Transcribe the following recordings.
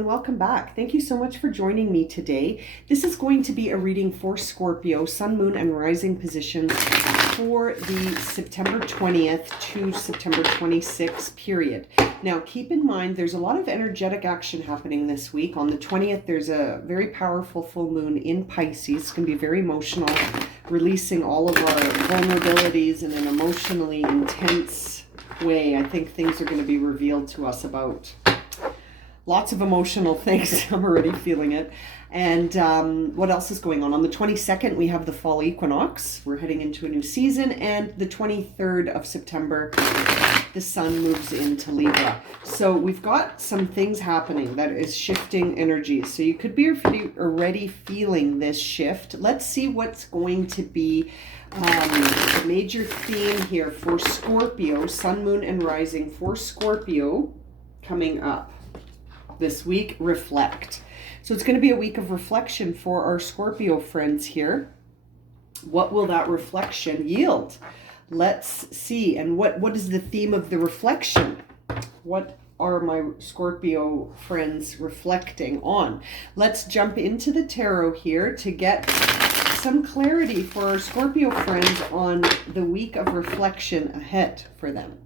and welcome back. Thank you so much for joining me today. This is going to be a reading for Scorpio, Sun, Moon, and Rising positions for the September 20th to September 26th period. Now, keep in mind, there's a lot of energetic action happening this week. On the 20th, there's a very powerful full moon in Pisces. It's going to be very emotional, releasing all of our vulnerabilities in an emotionally intense way. I think things are going to be revealed to us about lots of emotional things. I'm already feeling it. And what else is going on? On the 22nd, we have the fall equinox. We're heading into a new season. And the 23rd of September, the sun moves into Libra. So we've got some things happening that is shifting energies. So you could be already feeling this shift. Let's see what's going to be the major theme here for Scorpio, Sun, Moon, and Rising for Scorpio coming up this week. Reflect. So it's going to be a week of reflection for our Scorpio friends here. What will that reflection yield? Let's see. And what is the theme of the reflection? What are my Scorpio friends reflecting on? Let's jump into the tarot here to get some clarity for our Scorpio friends on the week of reflection ahead for them.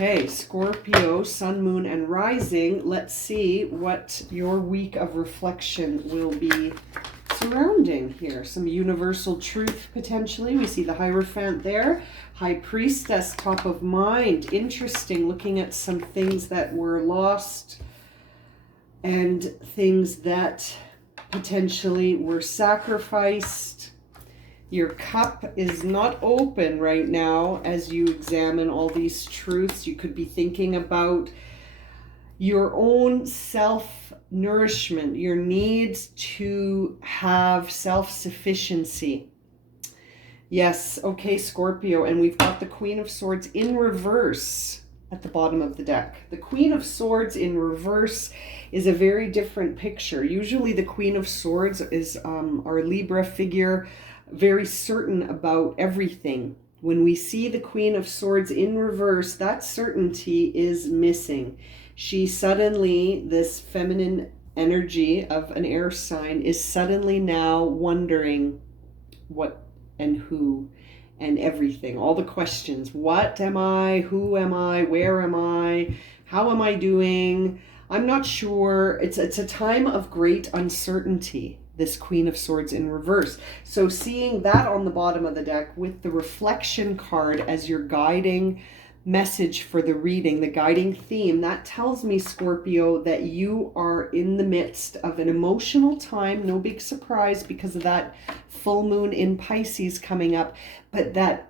Okay, Scorpio, Sun, Moon, and Rising. Let's see what your week of reflection will be surrounding here. Some universal truth, potentially. We see the Hierophant there. High Priestess, top of mind. Interesting, looking at some things that were lost and things that potentially were sacrificed. Your cup is not open right now as you examine all these truths. You could be thinking about your own self-nourishment, your needs to have self-sufficiency. Yes, okay, Scorpio, and we've got the Queen of Swords in reverse at the bottom of the deck. The Queen of Swords in reverse is a very different picture. Usually the Queen of Swords is our Libra figure, very certain about everything. When we see the Queen of Swords in reverse, that certainty is missing. She suddenly, this feminine energy of an air sign, is suddenly now wondering what and who and everything. All the questions. What am I? Who am I? Where am I? How am I doing? I'm not sure. It's a time of great uncertainty, this Queen of Swords in reverse. So seeing that on the bottom of the deck with the reflection card as your guiding message for the reading, the guiding theme, that tells me, Scorpio, that you are in the midst of an emotional time. No big surprise because of that full moon in Pisces coming up, but that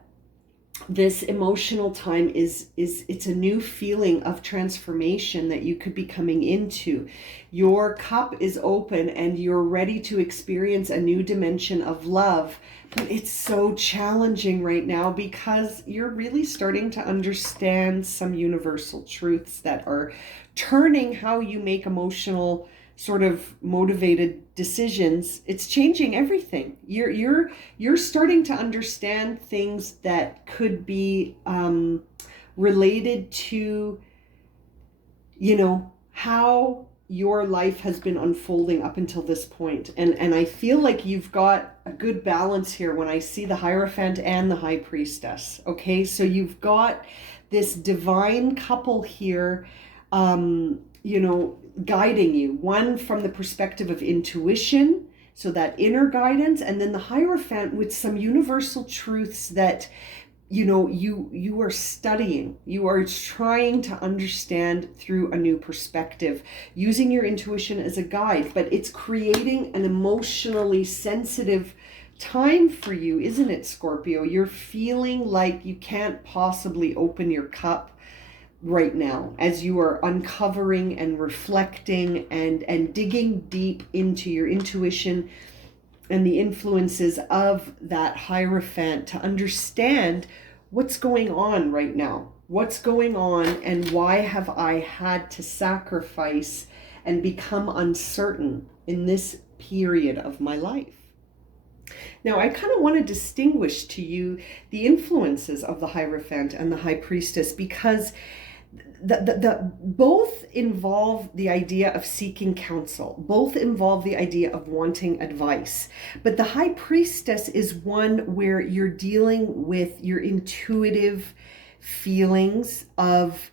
this emotional time it's a new feeling of transformation that you could be coming into. Your cup is open and you're ready to experience a new dimension of love. But it's so challenging right now because you're really starting to understand some universal truths that are turning how you make emotional sort of motivated decisions. It's changing everything. You're starting to understand things that could be related to, how your life has been unfolding up until this point. And I feel like you've got a good balance here when I see the Hierophant and the High Priestess. Okay, so you've got this divine couple here, guiding you. One from the perspective of intuition, so that inner guidance, and then the Hierophant with some universal truths that you are studying. You are trying to understand through a new perspective, using your intuition as a guide, but it's creating an emotionally sensitive time for you, isn't it, Scorpio? You're feeling like you can't possibly open your cup right now as you are uncovering and reflecting and digging deep into your intuition and the influences of that Hierophant to understand what's going on right now. What's going on and why have I had to sacrifice and become uncertain in this period of my life? Now, I kind of want to distinguish to you the influences of the Hierophant and the High Priestess because both involve the idea of seeking counsel. Both involve the idea of wanting advice. But the High Priestess is one where you're dealing with your intuitive feelings of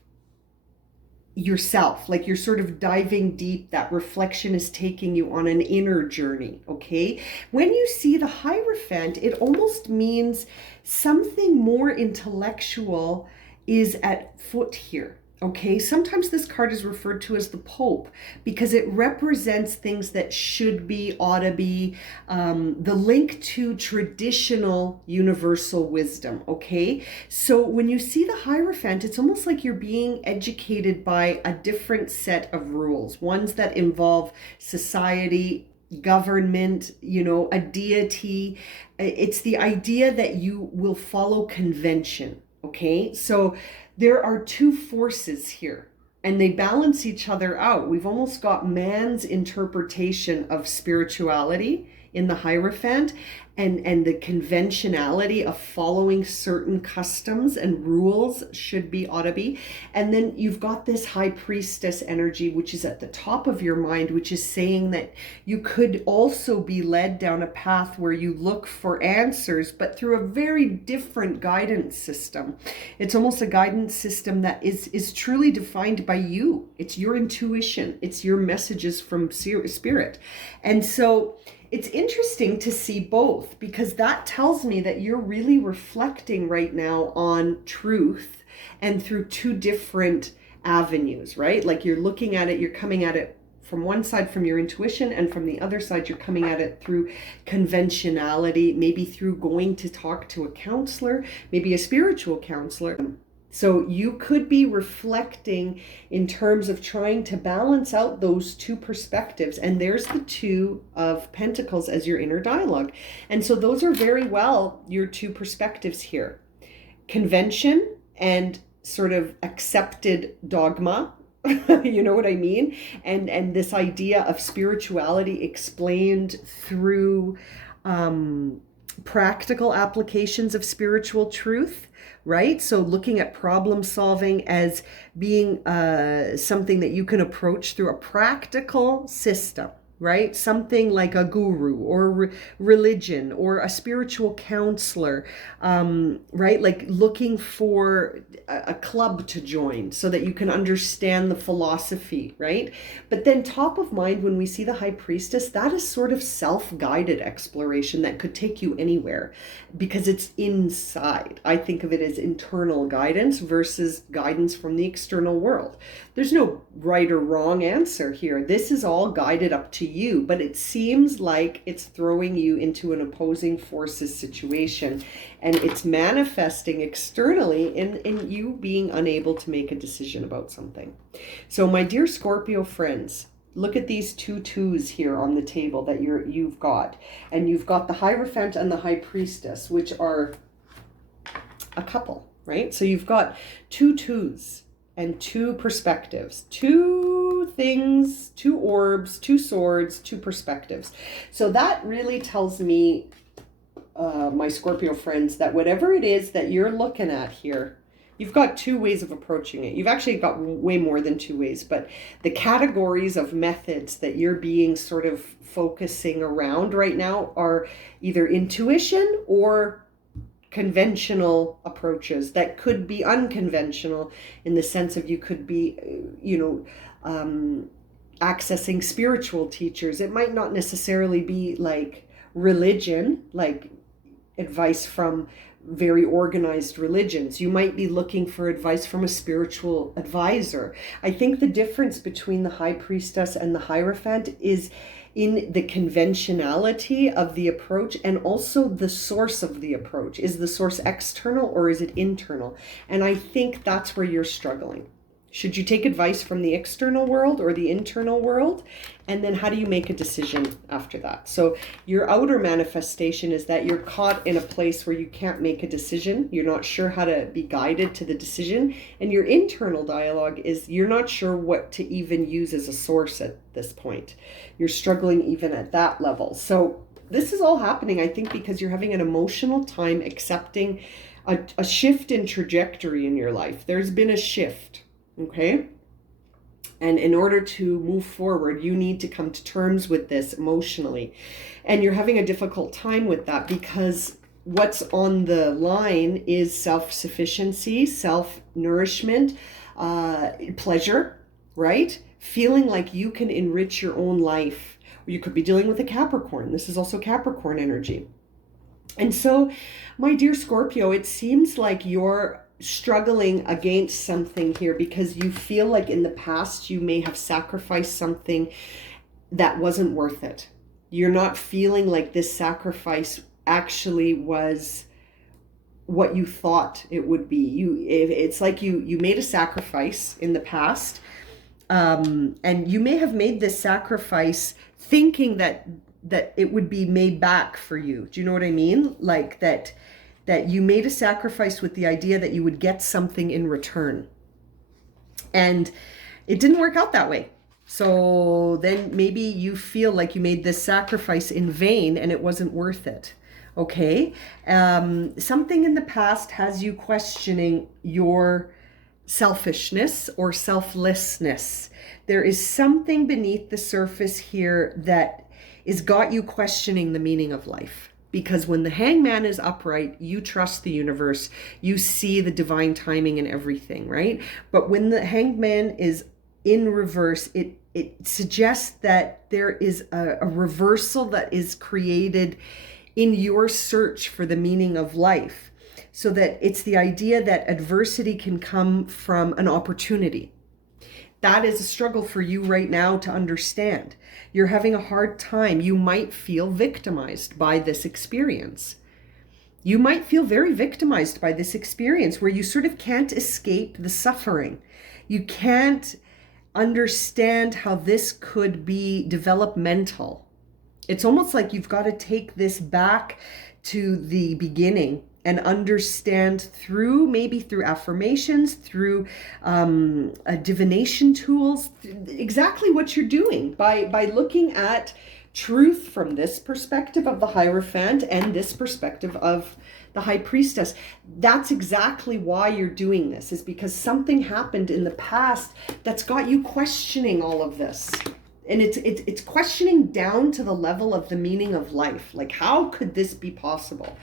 yourself, like you're sort of diving deep. That reflection is taking you on an inner journey. Okay, when you see the Hierophant, it almost means something more intellectual is at foot here. Okay, sometimes this card is referred to as the Pope because it represents things that should be, ought to be, the link to traditional universal wisdom. Okay, so when you see the Hierophant, it's almost like you're being educated by a different set of rules, ones that involve society, government, a deity. It's the idea that you will follow convention. Okay, so there are two forces here and they balance each other out. We've almost got man's interpretation of spirituality in the Hierophant and the conventionality of following certain customs and rules should be, ought to be. And then you've got this High Priestess energy, which is at the top of your mind, which is saying that you could also be led down a path where you look for answers, but through a very different guidance system. It's almost a guidance system that is truly defined by you. It's your intuition. It's your messages from spirit. And so it's interesting to see both because that tells me that you're really reflecting right now on truth and through two different avenues, right? Like you're looking at it, you're coming at it from one side from your intuition, and from the other side you're coming at it through conventionality, maybe through going to talk to a counselor, maybe a spiritual counselor. So you could be reflecting in terms of trying to balance out those two perspectives. And there's the Two of Pentacles as your inner dialogue. And so those are very well your two perspectives here. Convention and sort of accepted dogma. You know what I mean? And this idea of spirituality explained through practical applications of spiritual truth. Right? So looking at problem solving as being something that you can approach through a practical system, right? Something like a guru or religion or a spiritual counselor, right? Like looking for a club to join so that you can understand the philosophy, right? But then top of mind, when we see the High Priestess, that is sort of self-guided exploration that could take you anywhere because it's inside. I think of it as internal guidance versus guidance from the external world. There's no right or wrong answer here. This is all guided up to you, but it seems like it's throwing you into an opposing forces situation, and it's manifesting externally in you being unable to make a decision about something. So my dear Scorpio friends, look at these two twos here on the table that you've got. And you've got the Hierophant and the High Priestess, which are a couple, right? So you've got two twos and two perspectives, two things, two orbs, two swords, two perspectives. So that really tells me, my Scorpio friends, that whatever it is that you're looking at here, you've got two ways of approaching it. You've actually got way more than two ways, but the categories of methods that you're being sort of focusing around right now are either intuition or conventional approaches that could be unconventional in the sense of you could be, accessing spiritual teachers. It might not necessarily be like religion, like advice from very organized religions. You might be looking for advice from a spiritual advisor. I think the difference between the High Priestess and the Hierophant is in the conventionality of the approach and also the source of the approach. Is the source external or is it internal? And I think that's where you're struggling. Should you take advice from the external world or the internal world? And then how do you make a decision after that? So your outer manifestation is that you're caught in a place where you can't make a decision. You're not sure how to be guided to the decision. And your internal dialogue is you're not sure what to even use as a source at this point. You're struggling even at that level. So this is all happening, I think, because you're having an emotional time accepting a shift in trajectory in your life. There's been a shift. Okay? And in order to move forward, you need to come to terms with this emotionally. And you're having a difficult time with that because what's on the line is self-sufficiency, self-nourishment, pleasure, right? Feeling like you can enrich your own life. You could be dealing with a Capricorn. This is also Capricorn energy. And so, my dear Scorpio, it seems like you're struggling against something here because you feel like in the past you may have sacrificed something that wasn't worth it. You're not feeling like this sacrifice actually was what you thought it would be. It's like you made a sacrifice in the past, and you may have made this sacrifice thinking that it would be made back for you. Do you know what I mean? Like that you made a sacrifice with the idea that you would get something in return. And it didn't work out that way. So then maybe you feel like you made this sacrifice in vain and it wasn't worth it. Okay? Something in the past has you questioning your selfishness or selflessness. There is something beneath the surface here that is got you questioning the meaning of life. Because when the hangman is upright, you trust the universe. You see the divine timing in everything, right? But when the hangman is in reverse, it suggests that there is a reversal that is created in your search for the meaning of life. So that it's the idea that adversity can come from an opportunity. That is a struggle for you right now to understand. You're having a hard time. You might feel victimized by this experience. You might feel very victimized by this experience where you sort of can't escape the suffering. You can't understand how this could be developmental. It's almost like you've got to take this back to the beginning and understand maybe through affirmations, through divination tools, exactly what you're doing by looking at truth from this perspective of the Hierophant and this perspective of the High Priestess. That's exactly why you're doing this, is because something happened in the past that's got you questioning all of this. And it's questioning down to the level of the meaning of life. Like, how could this be possible?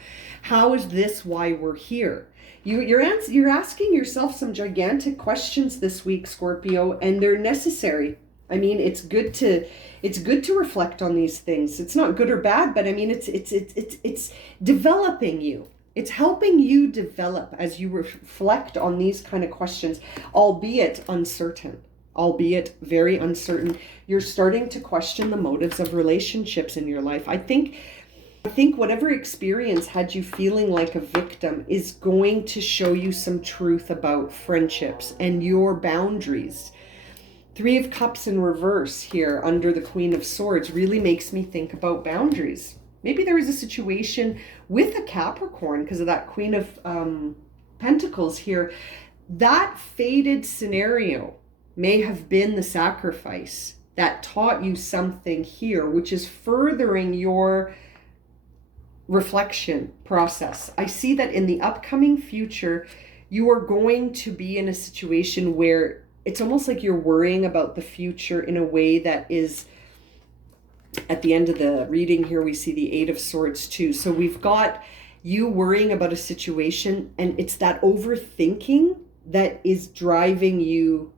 How is this why we're here? You're asking yourself some gigantic questions this week, Scorpio, and they're necessary. I mean, it's good to reflect on these things. It's not good or bad, but I mean, it's developing you. It's helping you develop as you reflect on these kind of questions, albeit uncertain. Albeit very uncertain. You're starting to question the motives of relationships in your life. I think whatever experience had you feeling like a victim is going to show you some truth about friendships and your boundaries. 3 of Cups in reverse here under the Queen of Swords really makes me think about boundaries. Maybe there was a situation with a Capricorn because of that Queen of Pentacles here. That fated scenario may have been the sacrifice that taught you something here, which is furthering your reflection process. I see that in the upcoming future, you are going to be in a situation where it's almost like you're worrying about the future in a way that is, at the end of the reading here, we see the 8 of Swords too. So we've got you worrying about a situation, and it's that overthinking that is driving you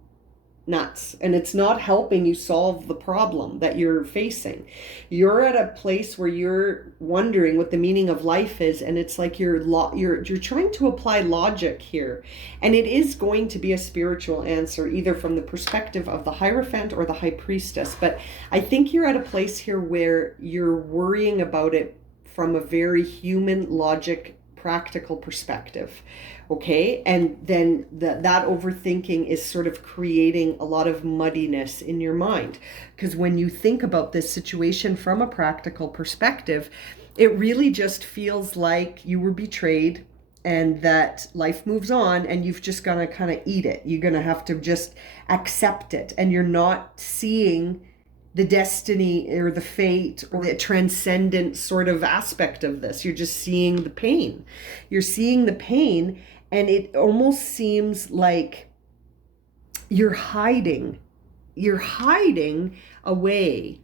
nuts, and it's not helping you solve the problem that you're facing. You're at a place where you're wondering what the meaning of life is, and it's like you're trying to apply logic here, and it is going to be a spiritual answer, either from the perspective of the Hierophant or the High Priestess. But I think you're at a place here where you're worrying about it from a very human, logic, practical perspective. Okay, and then that overthinking is sort of creating a lot of muddiness in your mind, because when you think about this situation from a practical perspective, it really just feels like you were betrayed and that life moves on and you've just got to kind of eat it. You're going to have to just accept it, and you're not seeing the destiny or the fate or the transcendent sort of aspect of this. You're just seeing the pain. You're seeing the pain, and it almost seems like you're hiding away,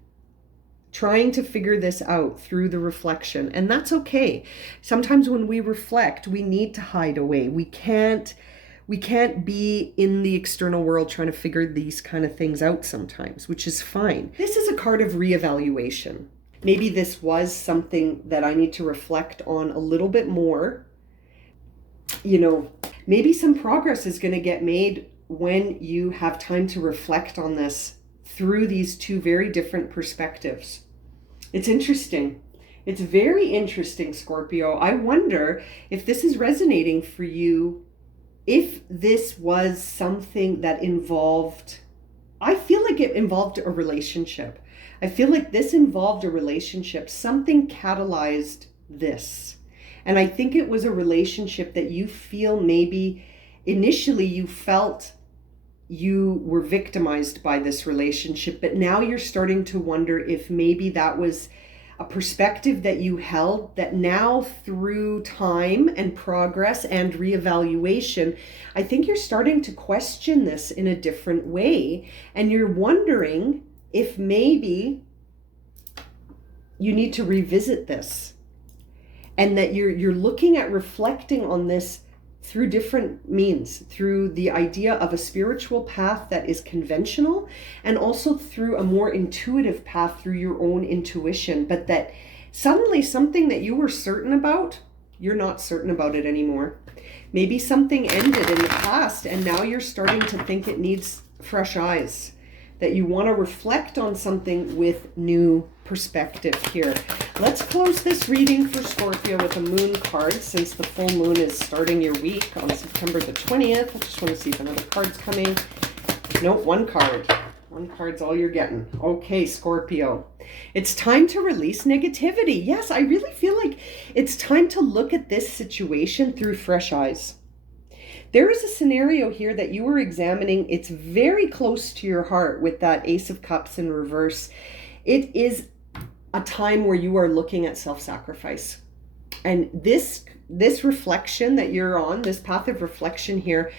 trying to figure this out through the reflection. And that's okay. Sometimes when we reflect, we need to hide away. We can't be in the external world trying to figure these kind of things out sometimes, which is fine. This is a card of reevaluation. Maybe this was something that I need to reflect on a little bit more. Maybe some progress is going to get made when you have time to reflect on this through these two very different perspectives. It's interesting. It's very interesting, Scorpio. I wonder if this is resonating for you, if this was something that involved, I feel like it involved a relationship. I feel like this involved a relationship. Something catalyzed this. And I think it was a relationship that you feel maybe initially you felt you were victimized by this relationship, but now you're starting to wonder if maybe that was a perspective that you held, that now through time and progress and reevaluation, I think you're starting to question this in a different way. And you're wondering if maybe you need to revisit this, and that you're looking at reflecting on this through different means, through the idea of a spiritual path that is conventional, and also through a more intuitive path through your own intuition, but that suddenly something that you were certain about, you're not certain about it anymore. Maybe something ended in the past and now you're starting to think it needs fresh eyes, that you want to reflect on something with new perspective here. Let's close this reading for Scorpio with a moon card, since the full moon is starting your week on September the 20th. I just want to see if another card's coming. No, one card. One card's all you're getting. Okay, Scorpio. It's time to release negativity. Yes, I really feel like it's time to look at this situation through fresh eyes. There is a scenario here that you were examining. It's very close to your heart with that Ace of Cups in reverse. It is a time where you are looking at self-sacrifice. And this reflection that you're on, this path of reflection here,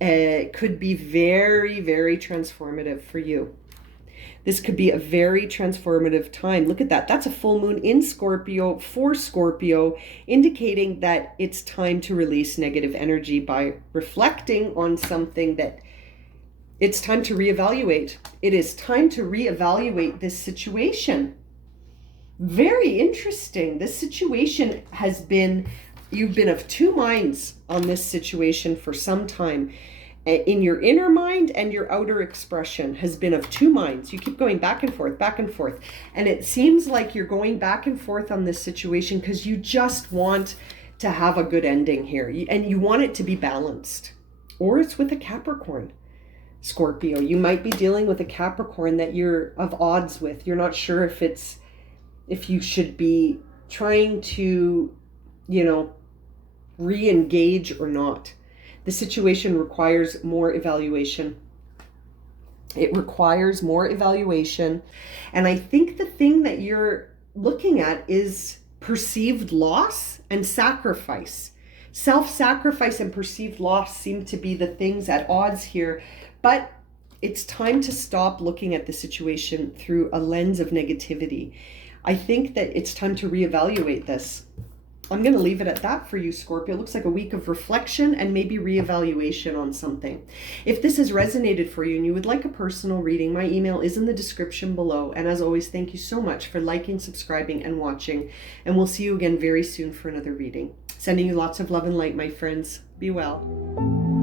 could be very, very transformative for you. This could be a very transformative time. Look at that. That's a full moon in Scorpio for Scorpio, indicating that it's time to release negative energy by reflecting on something that it's time to reevaluate. It is time to reevaluate this situation. Very interesting. This situation has been, you've been of two minds on this situation for some time. In your inner mind and your outer expression has been of two minds. You keep going back and forth, back and forth. And it seems like you're going back and forth on this situation because you just want to have a good ending here. And you want it to be balanced. Or it's with a Capricorn. Scorpio, you might be dealing with a Capricorn that you're of odds with. You're not sure if you should be trying to, re-engage or not. The situation requires more evaluation. It requires more evaluation. And I think the thing that you're looking at is perceived loss and sacrifice. Self-sacrifice and perceived loss seem to be the things at odds here. But it's time to stop looking at the situation through a lens of negativity. I think that it's time to reevaluate this. I'm going to leave it at that for you, Scorpio. It looks like a week of reflection and maybe reevaluation on something. If this has resonated for you and you would like a personal reading, my email is in the description below. And as always, thank you so much for liking, subscribing, and watching. And we'll see you again very soon for another reading. Sending you lots of love and light, my friends. Be well.